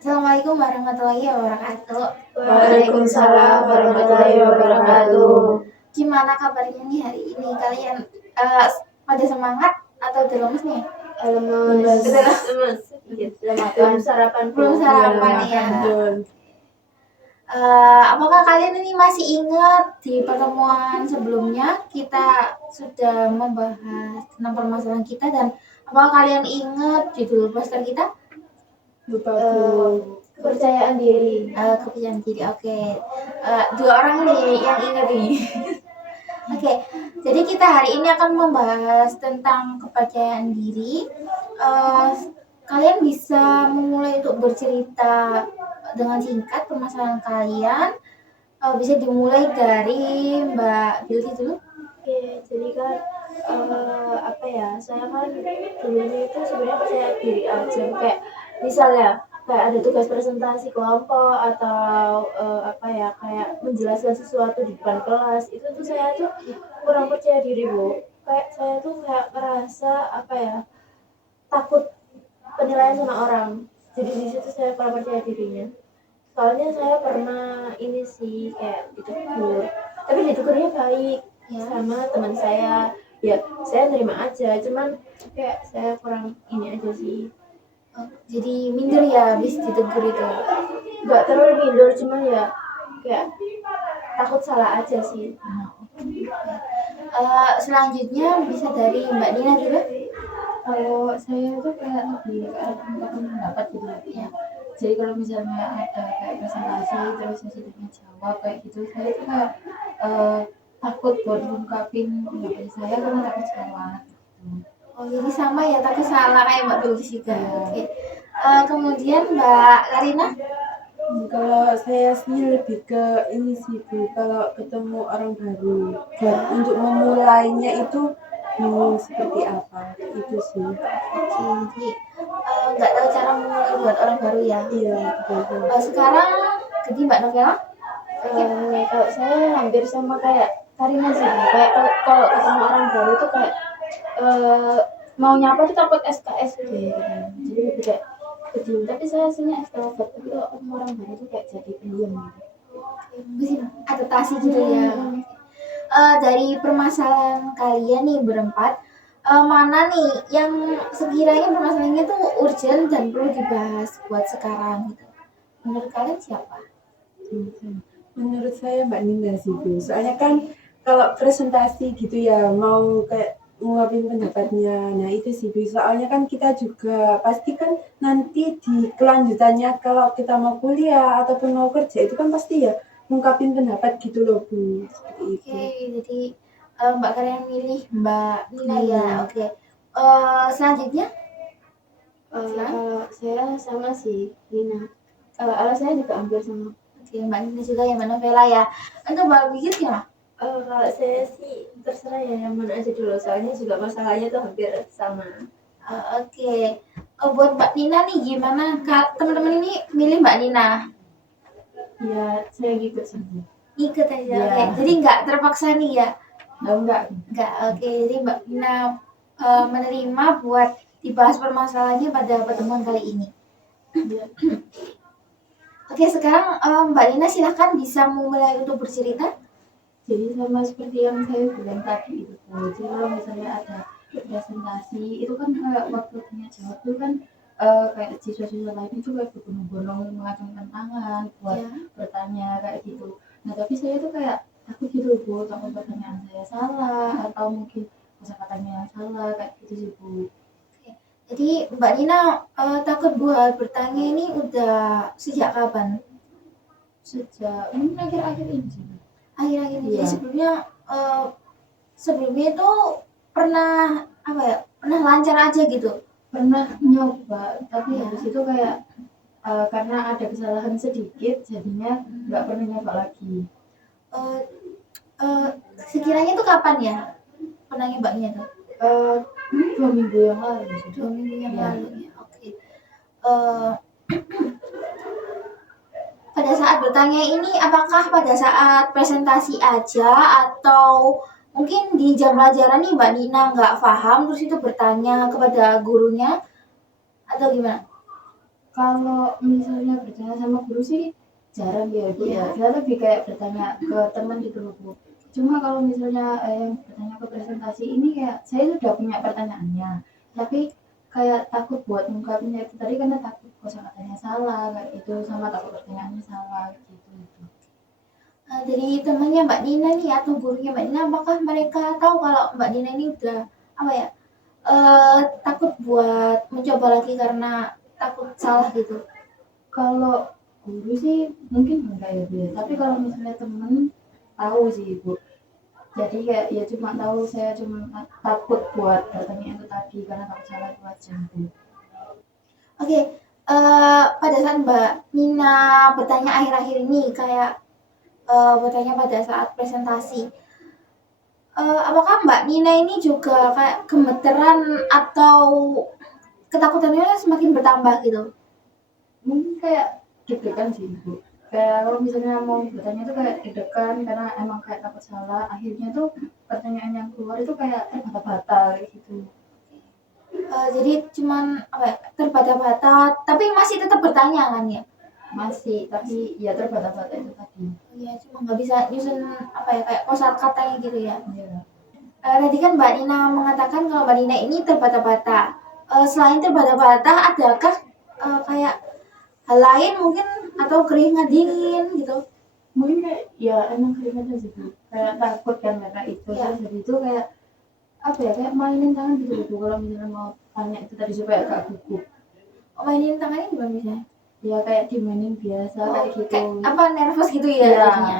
Assalamualaikum warahmatullahi wabarakatuh. Waalaikumsalam warahmatullahi wabarakatuh. Gimana kabarnya nih hari ini? Kalian pada semangat atau udah lemes nih? Lemes. Belum sarapan. Belum sarapan ya. Apakah kalian ini masih ingat di pertemuan sebelumnya kita sudah membahas tentang permasalahan kita, dan apakah kalian ingat judul poster kita? Lupa kepercayaan diri. Kepercayaan diri. Oke. Dua orang nih yang ingat ini. Oke, jadi kita hari ini akan membahas tentang kepercayaan diri. Kalian bisa memulai untuk bercerita dengan singkat permasalahan kalian. Bisa dimulai dari Mbak Bilki dulu. Oke, jadi kan saya kan dulunya itu sebenarnya percaya diri aja, kayak misalnya kayak ada tugas presentasi kelompok atau kayak menjelaskan sesuatu di depan kelas, itu tuh saya tuh kurang percaya diri, Bu. Kayak saya tuh kayak ngerasa takut penilaian sama orang, jadi di situ saya kurang percaya dirinya. Soalnya saya pernah ini sih kayak ditegur, tapi ditegurnya baik Ya. sama teman saya, ya saya nerima aja, cuman kayak saya kurang ini aja sih. Jadi minder ya habis ditegur itu? Nggak terlalu minder, cuman ya kayak takut salah aja sih. Selanjutnya bisa dari Mbak Nina dulu. Kalau saya tuh kayak lebih ungkapin pendapat gitu ya. Jadi kalau misalnya ada kayak presentasi terus saya tanya jawab kayak gitu, saya tuh kayak takut buat ungkapin pendapat saya karena takut salah gitu. Oh, jadi sama ya, takut salah kayak Mbak Bilki juga. Oke. Kemudian Mbak Karina. Kalau saya sih lebih ke ini sih Bu, kalau ketemu orang baru, untuk memulainya itu seperti apa, itu sih. Oke, jadi nggak tahu cara memulai buat orang baru ya. Iya, betul. Sekarang jadi Mbak Novela. Kalau saya hampir sama kayak Karina sih, kayak kalau ketemu orang baru tuh kayak mau nyapa tuh takut SKS gitu. Jadi lebih kayak kecil, tapi saya aslinya ekstrovert, tapi kalau ketemu orang baru tuh kayak jadi pendiam gitu. Mesti adaptasi gitu ya. Dari permasalahan kalian nih berempat, mana nih yang sekiranya permasalahannya tuh urgent dan perlu dibahas buat sekarang gitu? Menurut kalian siapa? Menurut saya Mbak Nina sih Bu, soalnya kan kalau presentasi gitu ya mau kayak ngungkapin pendapatnya, nah itu sih Bu, soalnya kan kita juga pasti kan nanti di kelanjutannya kalau kita mau kuliah ataupun mau kerja itu kan pasti ya ngungkapin pendapat gitu loh Bu, seperti itu. Oke, jadi Mbak kalian milih Mbak Nina ya. Oke. Selanjutnya? Kalau saya sama sih Nina. Kalau saya juga hampir sama. Oke, Mbak Nina juga ya, Mbak Novela ya. Untuk Mbak Bigit ya? Kalau saya sih terserah ya, yang mana aja dulu, soalnya juga masalahnya tuh hampir sama. Oke. Buat Mbak Nina nih gimana? Teman-teman ini milih Mbak Nina? Ya saya gitu sih. Ikut aja. Ya. Oke. Jadi nggak terpaksa nih ya? Enggak. Oke. Jadi Mbak Nina menerima buat dibahas permasalahannya pada pertemuan kali ini. Ya. Oke, sekarang Mbak Nina silahkan bisa mulai untuk bercerita. Jadi sama seperti yang saya bilang tadi itu, jadi kalau misalnya ada presentasi itu kan kayak waktu tanya jawab itu kan kayak siswa-siswa lain itu kayak berbondong-bondong mengacungkan tangan buat bertanya kayak gitu. Nah tapi saya tuh kayak takut gitu Bu, takut pertanyaan saya salah atau mungkin kosakatanya yang salah kayak gitu sih Bu. Jadi Mbak Nina takut buat bertanya ini udah sejak kapan? Sejak ini akhir-akhir ini sih. Akhir-akhir ini. Iya. Jadi sebelumnya itu pernah pernah lancar aja gitu? Pernah nyoba, tapi habis itu kayak karena ada kesalahan sedikit jadinya nggak pernah nyoba lagi. Sekiranya tuh kapan ya pernah nyobanya tuh? 2 minggu yang lalu. 2 minggu yang lalu ya. Oke. Pada saat bertanya ini, apakah pada saat presentasi aja atau mungkin di jam pelajaran nih Mbak Nina nggak paham terus itu bertanya kepada gurunya atau gimana? Kalau misalnya bertanya sama guru sih jarang ya Bu ya. Saya lebih kayak bertanya ke teman gitu loh Bu. Cuma kalau misalnya yang bertanya ke presentasi ini kayak saya sudah punya pertanyaannya, tapi kayak takut buat mengungkapnya itu tadi karena takut kosakatanya salah kayak itu sama takut pertanyaannya salah gitu. Dari temannya Mbak Nina nih atau gurunya Mbak Nina, apakah mereka tahu kalau Mbak Nina ini udah apa ya takut buat mencoba lagi karena takut salah gitu? Kalau guru sih mungkin enggak ya Bu ya. Tapi kalau misalnya temen tahu sih Bu. Jadi kayak ya cuma tahu saya cuma takut buat bertanya itu tadi karena takut salah itu aja Bu. Oke, pada saat Mbak Nina bertanya akhir-akhir ini kayak bertanya pada saat presentasi, apakah Mbak Nina ini juga kayak gemeteran atau ketakutannya semakin bertambah gitu? Mungkin kayak deg-degan sih Bu. Kayak kalau misalnya mau bertanya itu kayak deg-degan karena emang kayak takut salah. Akhirnya tuh pertanyaan yang keluar itu kayak terbata-bata kayak gitu. Jadi cuman apa ya, terbata-bata, tapi masih tetap bertanya kan ya? Masih, tapi ya terbata-bata itu tadi. Ya, cuma nggak bisa nyusun apa ya kayak kosakatanya gitu ya. Iya. Tadi kan Mbak Nina mengatakan kalau Mbak Nina ini terbata-bata. Selain terbata-bata, adakah kayak hal lain mungkin atau keringat dingin gitu? Mungkin kayak ya emang keringat aja Bu. Kayak takut kan karena itu. Iya. Terus jadi itu kayak apa ya kayak mainin tangan gitu Bu. Kalau misalnya mau tanya itu tadi supaya gak gugup. Mainin tangannya gimana misalnya? Ya kayak dimainin biasa kayak gitu. Kayak apa nervous gitu ya Iya. jadinya?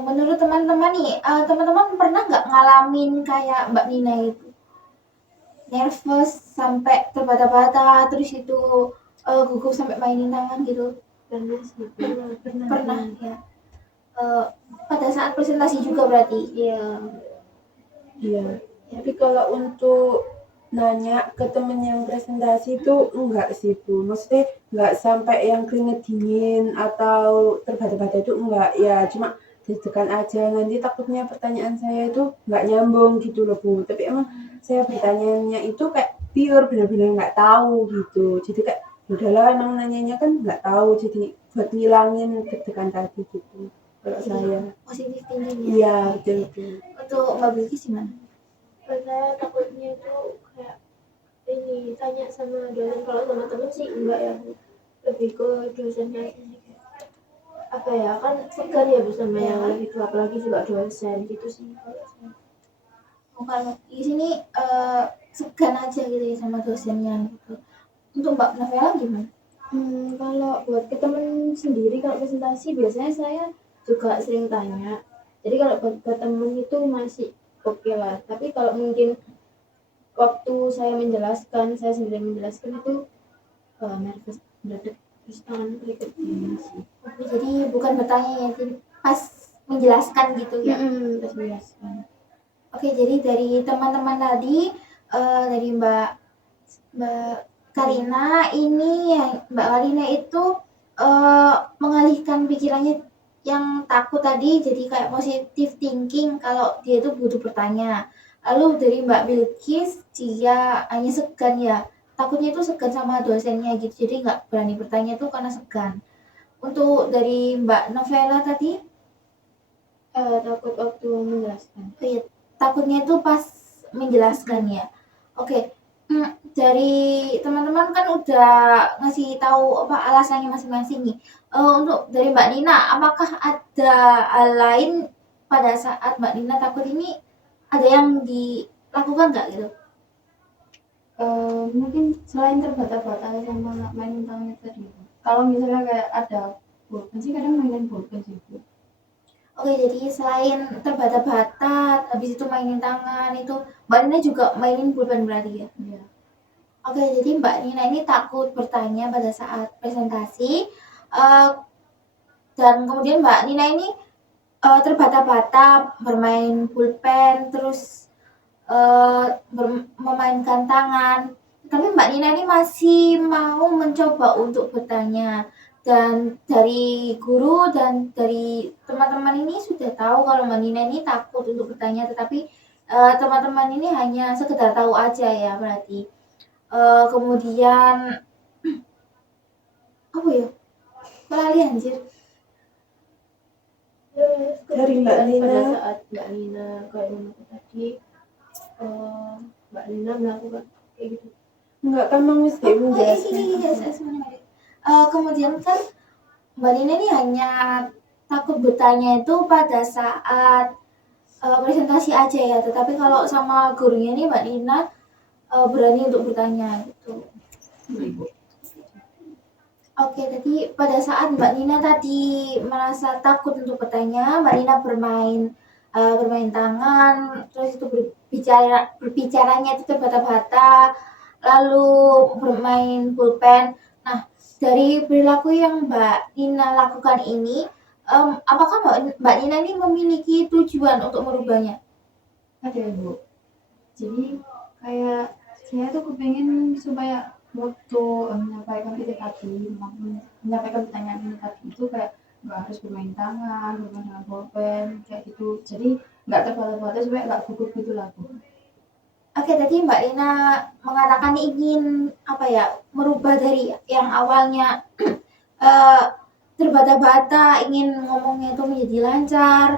Menurut teman-teman nih, teman-teman pernah nggak ngalamin kayak Mbak Nina itu nervous sampai terbata-bata, terus itu gugup sampai mainin tangan gitu? Pernah sih, pernah. Pernah ya. Pada saat presentasi juga berarti? Iya. Iya. Tapi kalau untuk nanya ke temen yang presentasi itu enggak sih Bu. Maksudnya enggak sampai yang keringet dingin atau terbata-bata itu enggak. Ya cuma deg-degan aja. Nanti takutnya pertanyaan saya itu enggak nyambung gitu loh Bu. Tapi emang saya bertanyanya itu kayak pure benar-benar enggak tahu gitu. Jadi kayak udahlah emang nanyanya kan enggak tahu. Jadi buat ngilangin deg-degan tadi gitu. Kalau saya. Positif thinking ya? Iya betul. Untuk Mbak Bilkis gimana? Saya takutnya itu kayak ini tanya sama dosen, kalau sama temen sih enggak ya, lebih ke dosennya sih. Apa ya, kan segan ya bersama yang lebih tua, apalagi juga dosen gitu sih kalau saya. Kalau di sini segan aja gitu ya sama dosennya gitu. Untuk Mbak Novela gimana? Kalau buat ke temen sendiri kalau presentasi biasanya saya juga sering tanya. Jadi kalau buat ke temen itu masih oke lah. Tapi kalau mungkin waktu saya menjelaskan, saya sendiri menjelaskan itu nervous, berdek, terus tangan berikut ini sih. Oke, jadi bukan bertanya ya, jadi pas menjelaskan gitu ya. Terus menjelaskan. Oke, jadi dari teman-teman tadi, dari Mbak Karina ini, yang Mbak Karina itu mengalihkan pikirannya yang takut tadi jadi kayak positive thinking kalau dia itu butuh bertanya. Lalu dari Mbak Bilkis, dia hanya segan ya, takutnya itu segan sama dosennya gitu, jadi nggak berani bertanya tuh karena segan. Untuk dari Mbak Novela tadi, Takut waktu menjelaskan. takutnya itu pas menjelaskan ya. Oke, dari teman-teman kan udah ngasih tahu apa alasannya masing-masing nih. Untuk dari Mbak Nina, apakah ada hal lain pada saat Mbak Nina takut ini ada yang dilakukan nggak gitu? Mungkin selain terbata-bata sama mainin tangan tadi. Kalau misalnya kayak ada pulpen sih kadang mainin pulpen sih Bu. Oke, jadi selain terbata-bata, habis itu mainin tangan itu, Mbak Nina juga mainin pulpen berarti ya? Iya. Oke, jadi Mbak Nina ini takut bertanya pada saat presentasi, dan kemudian Mbak Nina ini terbata-bata bermain pulpen, terus memainkan tangan. Tapi Mbak Nina ini masih mau mencoba untuk bertanya. Dan dari guru dan dari teman-teman ini sudah tahu kalau Mbak Nina ini takut untuk bertanya, tetapi teman-teman ini hanya sekedar tahu aja ya berarti. Kemudian apa ya? Lali anjir. Dari Mbak Kemudian pada Nina. saat Mbak Nina kayak mamaku tadi, Mbak Nina melakukan kayak gitu. Enggak, kan mau mesti menjelaskan. Kemudian kan Mbak Nina ini hanya takut bertanya itu pada saat presentasi aja ya, tetapi kalau sama gurunya nih Mbak Nina berani untuk bertanya gitu. Oke, jadi pada saat Mbak Nina tadi merasa takut untuk bertanya, Mbak Nina bermain tangan, terus itu berbicaranya itu terbata-bata, lalu bermain pulpen. Nah, dari perilaku yang Mbak Nina lakukan ini, apakah Mbak Nina ini memiliki tujuan untuk merubahnya? Ada ya Bu. Jadi kayak saya tuh kepengen supaya waktu menyampaikan itu tadi, menyampaikan pertanyaan ini tadi itu kayak nggak harus bermain tangan, bermain dengan pulpen kayak gitu. Jadi nggak terbata-bata supaya nggak gugup gitu lah Bu. Oke, tadi Mbak Nina mengatakan ingin apa ya, merubah dari yang awalnya terbata-bata, ingin ngomongnya itu menjadi lancar,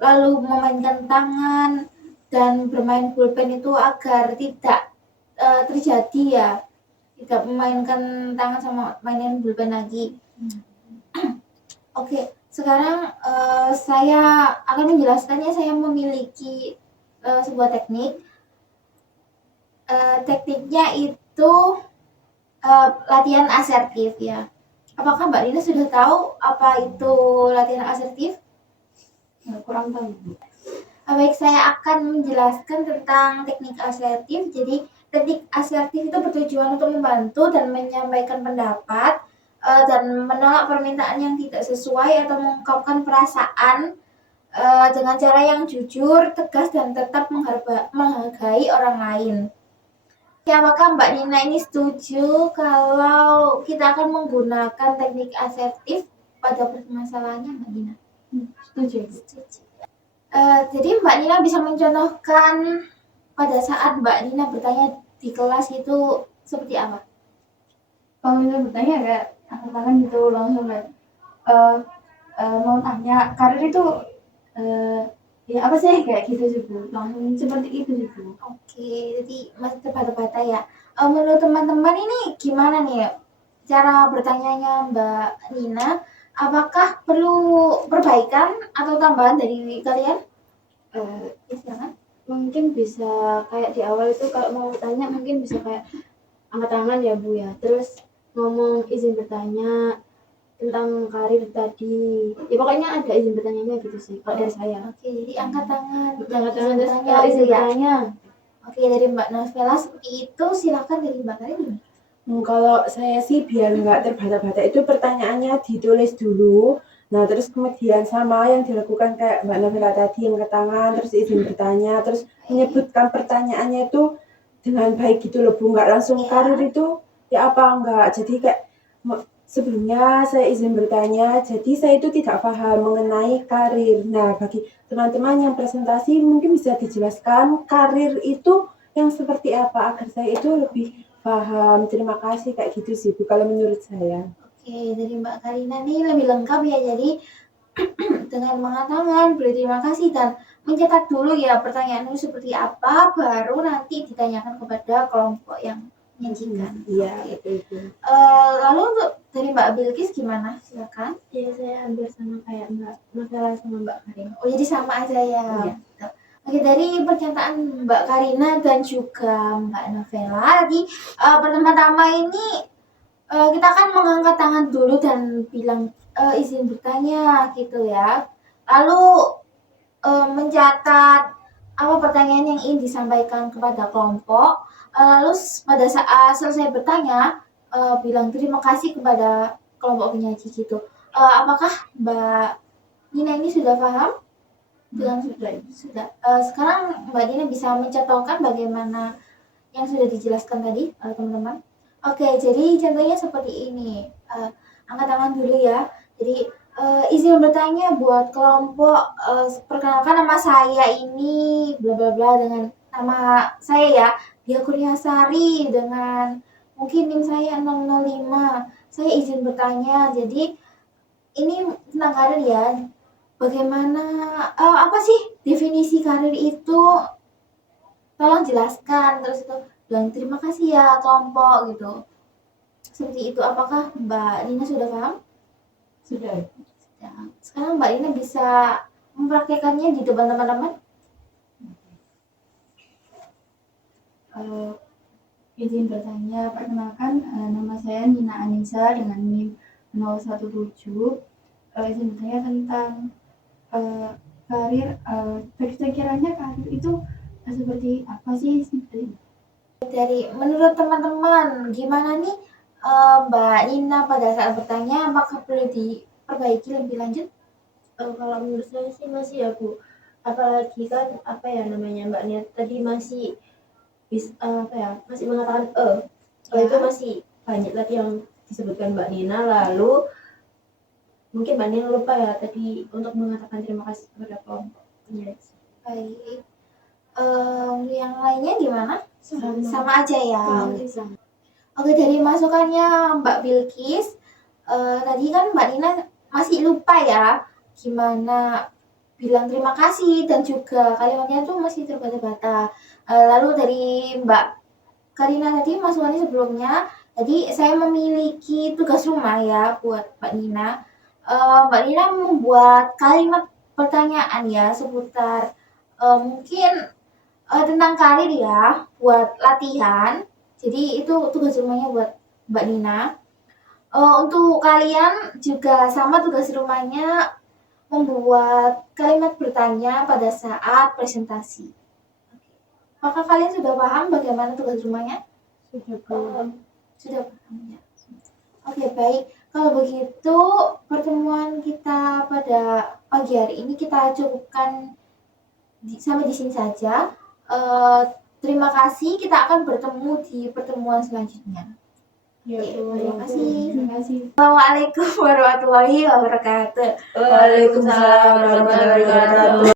lalu memainkan tangan dan bermain pulpen itu agar tidak terjadi ya, tidak memainkan tangan sama mainin pulpen lagi. Oke, sekarang saya akan menjelaskannya. Saya memiliki sebuah teknik. Tekniknya itu latihan asertif ya. Apakah Mbak Nina sudah tahu apa itu latihan asertif? Kurang tahu Bu. Baik, saya akan menjelaskan tentang teknik asertif. Jadi, teknik asertif itu bertujuan untuk membantu dan menyampaikan pendapat dan menolak permintaan yang tidak sesuai atau mengungkapkan perasaan dengan cara yang jujur, tegas, dan tetap menghargai orang lain. Apakah Mbak Nina ini setuju kalau kita akan menggunakan teknik asertif pada permasalahannya, Mbak Nina? Setuju Bu. Jadi Mbak Nina bisa mencontohkan pada saat Mbak Nina bertanya di kelas itu seperti apa? Kalau misalnya bertanya kayak angkat tangan gitu langsung kayak mau tanya karir itu ya apa sih kayak gitu sih Bu. Langsung seperti itu sih Bu. Oke, jadi masih terbata-bata ya. Menurut teman-teman ini gimana nih cara bertanyanya Mbak Nina? Apakah perlu perbaikan atau tambahan dari kalian? Ya, silakan. Mungkin bisa kayak di awal itu kalau mau tanya mungkin bisa kayak angkat tangan ya Bu ya, terus ngomong izin bertanya tentang karir tadi ya, pokoknya ada izin bertanyanya gitu sih kalau dari saya. Oke, jadi angkat tangan. Angkat tangan terus bertanya izin gitu ya. bertanya. Oke, dari Mbak Novela seperti itu. Silakan dari Mbak Karin. Kalau saya sih biar nggak terbata-bata itu pertanyaannya ditulis dulu. Nah, terus kemudian sama yang dilakukan kayak Mbak Novela tadi, yang ke tangan, terus izin bertanya, terus menyebutkan pertanyaannya itu dengan baik gitu loh Bu, nggak langsung karir itu ya apa enggak. Jadi kayak sebelumnya saya izin bertanya, jadi saya itu tidak paham mengenai karir. Nah, bagi teman-teman yang presentasi mungkin bisa dijelaskan karir itu yang seperti apa agar saya itu lebih paham. Terima kasih kayak gitu sih Bu kalau menurut saya. Oke, dari Mbak Karina nih lebih lengkap ya. Jadi dengan mengangkat tangan, berterima kasih dan mencatat dulu ya pertanyaan itu seperti apa, baru nanti ditanyakan kepada kelompok yang menyajikan. Iya, Oke. betul. Lalu untuk dari Mbak Bilkis gimana? Silakan. Ya saya hampir sama kayak Mbak Novela sama Mbak Karin. Oh, jadi sama aja ya. Iya. Oke, dari pernyataan Mbak Karina dan juga Mbak Novela, di pertama-tama ini kita kan mengangkat tangan dulu dan bilang izin bertanya gitu ya. Lalu mencatat apa pertanyaan yang ingin disampaikan kepada kelompok. Lalu pada saat selesai bertanya, bilang terima kasih kepada kelompok penyaji gitu. Apakah Mbak Nina ini sudah paham? Bilang sudah. Sekarang Mbak Nina bisa mencontohkan bagaimana yang sudah dijelaskan tadi teman-teman. Oke, jadi contohnya seperti ini. Angkat tangan dulu ya. Jadi izin bertanya buat kelompok. Perkenalkan nama saya ini bla bla bla dengan nama saya ya. Dia Kurniasari dengan mungkin NIM saya 005. Saya izin bertanya. Jadi ini tentang karir ya. Bagaimana apa sih definisi karir itu? Tolong jelaskan. Terus itu bilang terima kasih ya kelompok gitu. Seperti itu. Apakah Mbak Nina sudah paham? Sudah. Ya. Sekarang Mbak Nina bisa mempraktekannya di depan teman-teman. Izin bertanya, perkenalkan nama saya Nina Anissa dengan NIM 017. Izin bertanya tentang karir. Sekiranya karir itu seperti apa sih? Dari menurut teman-teman, gimana nih Mbak Nina pada saat bertanya, apakah perlu diperbaiki lebih lanjut? Kalau menurut saya sih masih ya Bu, apalagi kan apa ya namanya Mbak Nia tadi masih masih mengatakan Ya. itu masih banyak tadi yang disebutkan Mbak Nina, lalu mungkin Mbak Nina lupa ya tadi untuk mengatakan terima kasih kepada kelompok. Yes. Baik. Yang lainnya gimana? Sama. Sama aja ya. Sama. Oke, dari masukannya Mbak Bilkis, tadi kan Mbak Nina masih lupa ya gimana bilang terima kasih dan juga kalimatnya tuh masih terbata-bata. Lalu dari Mbak Karina tadi masukannya sebelumnya, jadi saya memiliki tugas rumah ya buat Mbak Nina. Mbak Nina membuat kalimat pertanyaan ya seputar mungkin tentang karir ya buat latihan. Jadi itu tugas rumahnya buat Mbak Nina. Untuk kalian juga sama tugas rumahnya membuat kalimat bertanya pada saat presentasi. Apakah kalian sudah paham bagaimana tugas rumahnya? Sudah paham. Sudah paham ya. Oke, baik. Kalau begitu pertemuan kita pada pagi hari ini kita cukupkan sampai di sini saja. Terima kasih. Kita akan bertemu di pertemuan selanjutnya. Ya, Terima kasih. Terima kasih. Assalamualaikum warahmatullahi wabarakatuh. Waalaikumsalam warahmatullahi wabarakatuh.